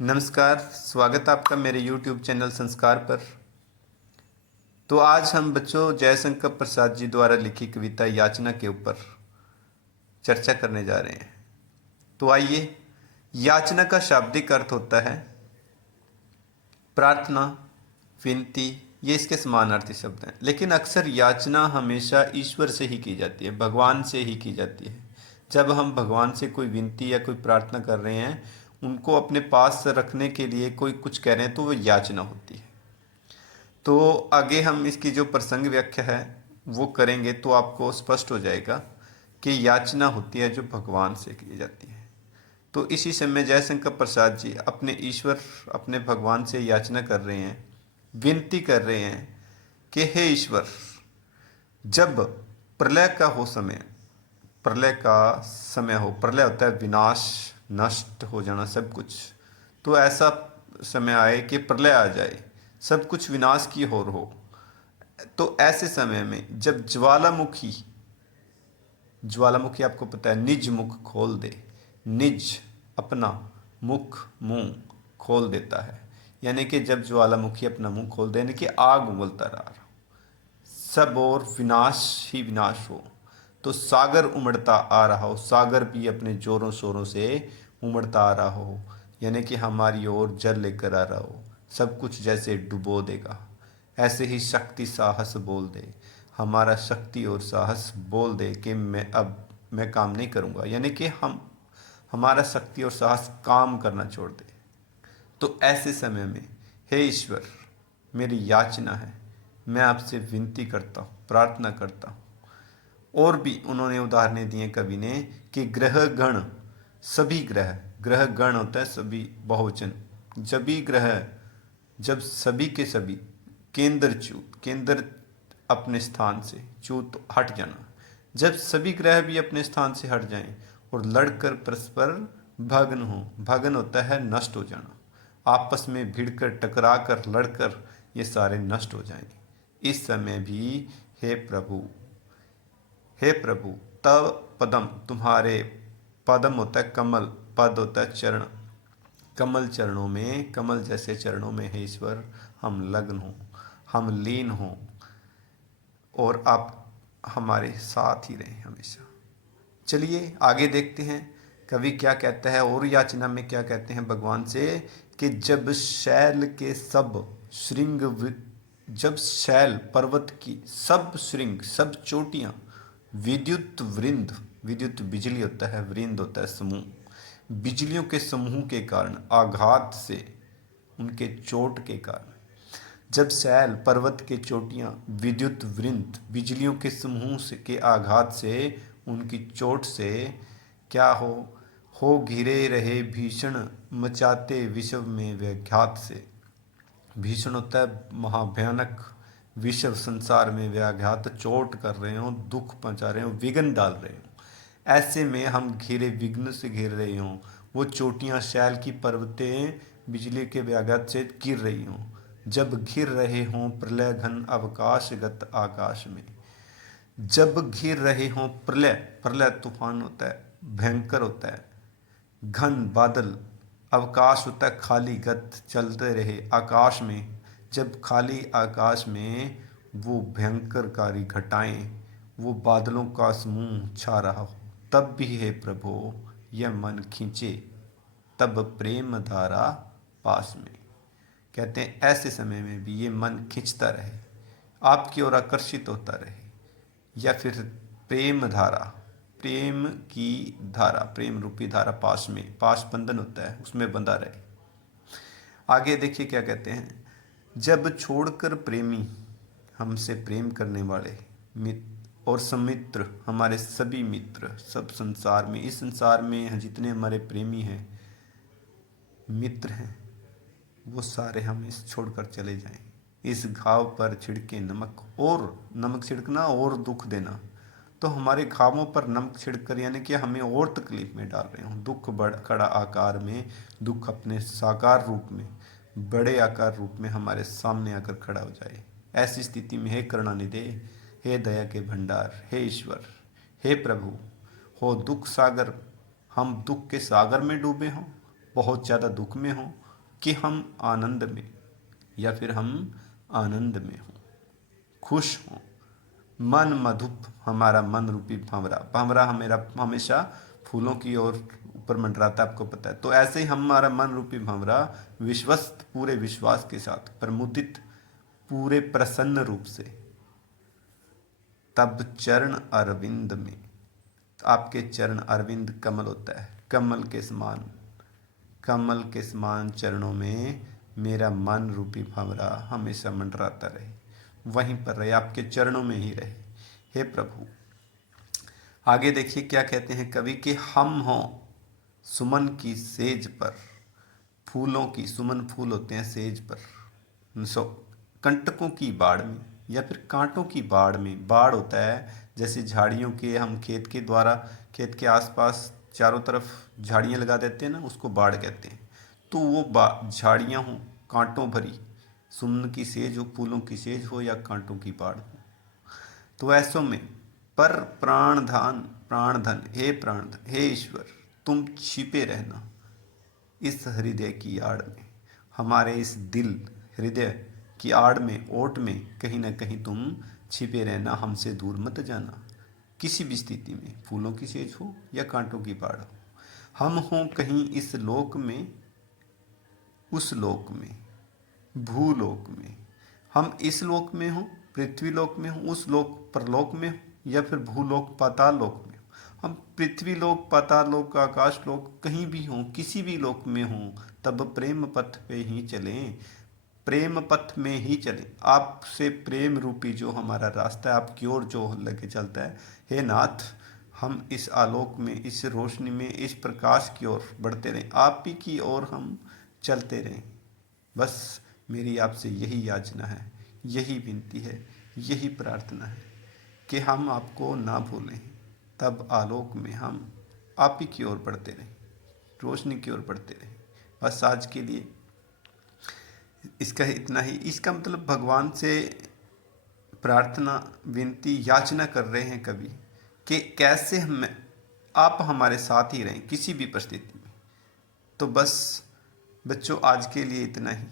नमस्कार, स्वागत आपका मेरे YouTube चैनल संस्कार पर। तो आज हम बच्चों जयशंकर प्रसाद जी द्वारा लिखी कविता याचना के ऊपर चर्चा करने जा रहे हैं। तो आइए, याचना का शाब्दिक अर्थ होता है प्रार्थना, विनती, ये इसके समानार्थी शब्द हैं। लेकिन अक्सर याचना हमेशा ईश्वर से ही की जाती है, भगवान से ही की जाती है। जब हम भगवान से कोई विनती या कोई प्रार्थना कर रहे हैं, उनको अपने पास रखने के लिए कोई कुछ कह रहे हैं, तो वो याचना होती है। तो आगे हम इसकी जो प्रसंग व्याख्या है वो करेंगे तो आपको स्पष्ट हो जाएगा कि याचना होती है जो भगवान से की जाती है। तो इसी समय जयशंकर प्रसाद जी अपने ईश्वर, अपने भगवान से याचना कर रहे हैं, विनती कर रहे हैं कि हे ईश्वर, जब प्रलय का हो समय, प्रलय का समय हो, प्रलय होता है विनाश, नष्ट हो जाना सब कुछ, तो ऐसा समय आए कि प्रलय आ जाए, सब कुछ विनाश की ओर हो। तो ऐसे समय में जब ज्वालामुखी, ज्वालामुखी आपको पता है निज मुख खोल दे, निज अपना मुख मुंह खोल देता है, यानी कि जब ज्वालामुखी अपना मुंह खोल दे, यानी कि आग उगलता रहा, सब और विनाश ही विनाश हो, तो सागर उमड़ता आ रहा हो, सागर भी अपने जोरों शोरों से उमड़ता आ रहा हो, यानी कि हमारी ओर जल लेकर आ रहा हो, सब कुछ जैसे डुबो देगा। ऐसे ही शक्ति साहस बोल दे, हमारा शक्ति और साहस बोल दे कि मैं काम नहीं करूँगा, यानी कि हमारा शक्ति और साहस काम करना छोड़ दे। तो ऐसे समय में हे ईश्वर, मेरी याचना है, मैं आपसे विनती करता हूँ, प्रार्थना करता हूँ। और भी उन्होंने उदाहरणें दी हैं कवि ने कि ग्रह गण, सभी ग्रह, ग्रह गण होता है सभी बहुवचन, जब भी ग्रह, जब सभी के सभी, केंद्र च्युत, केंद्र अपने स्थान से, च्युत हट जाना, जब सभी ग्रह भी अपने स्थान से हट जाएं और लड़कर परस्पर भग्न हो, भग्न होता है नष्ट हो जाना, आपस में भिड़कर टकरा कर लड़कर ये सारे नष्ट हो जाएंगे। इस समय भी हे प्रभु, हे प्रभु, तव पदम, तुम्हारे, पदम होता है कमल, पद होता है चरण, कमल चरणों में, कमल जैसे चरणों में हे ईश्वर हम लग्न हों, हम लीन हों, और आप हमारे साथ ही रहें हमेशा। चलिए आगे देखते हैं कवि क्या कहता है, और याचना में क्या कहते हैं भगवान से कि जब शैल के सब श्रृंग जब शैल पर्वत की सब श्रृंग, सब चोटियां, विद्युत वृंद, विद्युत बिजली होता है, वृंद होता है समूह, बिजलियों के समूह के कारण, आघात से, उनके चोट के कारण, जब शैल पर्वत के चोटियां, विद्युत वृंद, बिजलियों के समूह से के आघात से, उनकी चोट से क्या हो घिरे रहे भीषण, मचाते विश्व में व्याघात से। भीषण होता है महाभयानक, विश्व संसार में व्याघात, चोट कर रहे हो, दुख पहुंचा रहे हो, विघ्न डाल रहे हो। ऐसे में हम घिरे, विघ्न से घिर रहे हों, वो चोटियां, शैल की पर्वतें बिजली के व्याघात से गिर रही हों, जब घिर रहे हों प्रलय घन अवकाशगत आकाश में, जब घिर रहे हों प्रलय, प्रलय तूफान होता है, भयंकर होता है, घन बादल, अवकाश होता है खाली, गत चलते रहे आकाश में, जब खाली आकाश में वो भयंकरकारी घटाएं, वो बादलों का समूह छा रहा हो, तब भी हे प्रभु यह मन खींचे, तब प्रेम धारा पास में। कहते हैं ऐसे समय में भी ये मन खींचता रहे, आपकी ओर आकर्षित होता रहे, या फिर प्रेम धारा, प्रेम की धारा, प्रेम रूपी धारा पास में, पास बंधन होता है उसमें बंधा रहे। आगे देखिए क्या कहते हैं, जब छोड़कर प्रेमी, हमसे प्रेम करने वाले मित्र और समित्र, हमारे सभी मित्र, सब संसार में, इस संसार में जितने हमारे प्रेमी हैं, मित्र हैं, वो सारे हम इस छोड़कर चले जाएं, इस घाव पर छिड़के नमक, और नमक छिड़कना और दुख देना, तो हमारे घावों पर नमक छिड़कर, यानी कि हमें और तकलीफ में डाल रहे हों, दुख बड़ खड़ा आकार में, दुख अपने साकार रूप में, बड़े आकार रूप में हमारे सामने आकर खड़ा हो जाए। ऐसी स्थिति में हे करुणानिधे, हे दया के भंडार, हे ईश्वर, हे प्रभु, हो दुख सागर, हम दुख के सागर में डूबे हों, बहुत ज़्यादा दुख में हों, कि हम आनंद में या फिर हम आनंद में हों, खुश हों। मन मधुप हमारा मन रूपी भंवरा, भंवरा हमेरा हमेशा फूलों की ओर ऊपर मंडराता है, आपको पता है। तो ऐसे ही हमारा मन रूपी भंवरा विश्वस्त पूरे विश्वास के साथ, प्रमुदित पूरे प्रसन्न रूप से, तब चरण अरविंद में, आपके चरण अरविंद कमल होता है, कमल के समान, कमल के समान चरणों में मेरा मन रूपी भंवरा हमेशा मंडराता रहे, वहीं पर रहे, आपके चरणों में ही रहे हे प्रभु। आगे देखिए क्या कहते हैं कवि कि हम हों सुमन की सेज पर, फूलों की, सुमन फूल होते हैं सेज पर, सो कंटकों की बाढ़ में या फिर कांटों की बाढ़ में। बाढ़ होता है जैसे झाड़ियों के, हम खेत के द्वारा खेत के आसपास चारों तरफ झाड़ियाँ लगा देते हैं ना, उसको बाढ़ कहते हैं। तो वो झाड़ियाँ हों कांटों भरी, सुमन की सेज हो, फूलों की सेज हो या कांटों की बाढ़ हो, तो ऐसों में पर प्राणधन हे प्राणधन हे ईश्वर, तुम छिपे रहना इस हृदय की आड़ में, हमारे इस दिल हृदय की आड़ में, ओट में कहीं ना कहीं तुम छिपे रहना, हमसे दूर मत जाना किसी भी स्थिति में, फूलों की सेज हो या कांटों की बाढ़ हो। हम हों कहीं इस लोक में, उस लोक में, भूलोक में, हम इस लोक में हों, पृथ्वी लोक में हों, उस लोक परलोक में हों या फिर भूलोक पाताल लोक में, हम पृथ्वी लोक, पाताल लोक, आकाश लोक कहीं भी हों, किसी भी लोक में हों, तब प्रेम पथ पे ही चलें, प्रेम पथ में ही चलें। आपसे प्रेम रूपी जो हमारा रास्ता है, आपकी ओर जो लेके चलता है, हे नाथ हम इस आलोक में, इस रोशनी में, इस प्रकाश की ओर बढ़ते रहें, आप ही की ओर हम चलते रहें। बस मेरी आपसे यही याचना है, यही विनती है, यही प्रार्थना है कि हम आपको ना भूलें, तब आलोक में हम आप ही की ओर बढ़ते रहें, रोशनी की ओर बढ़ते रहें। बस आज के लिए इसका इतना ही। इसका मतलब भगवान से प्रार्थना, विनती, याचना कर रहे हैं कवि कि कैसे हम, आप हमारे साथ ही रहें किसी भी परिस्थिति में। तो बस बच्चों आज के लिए इतना ही।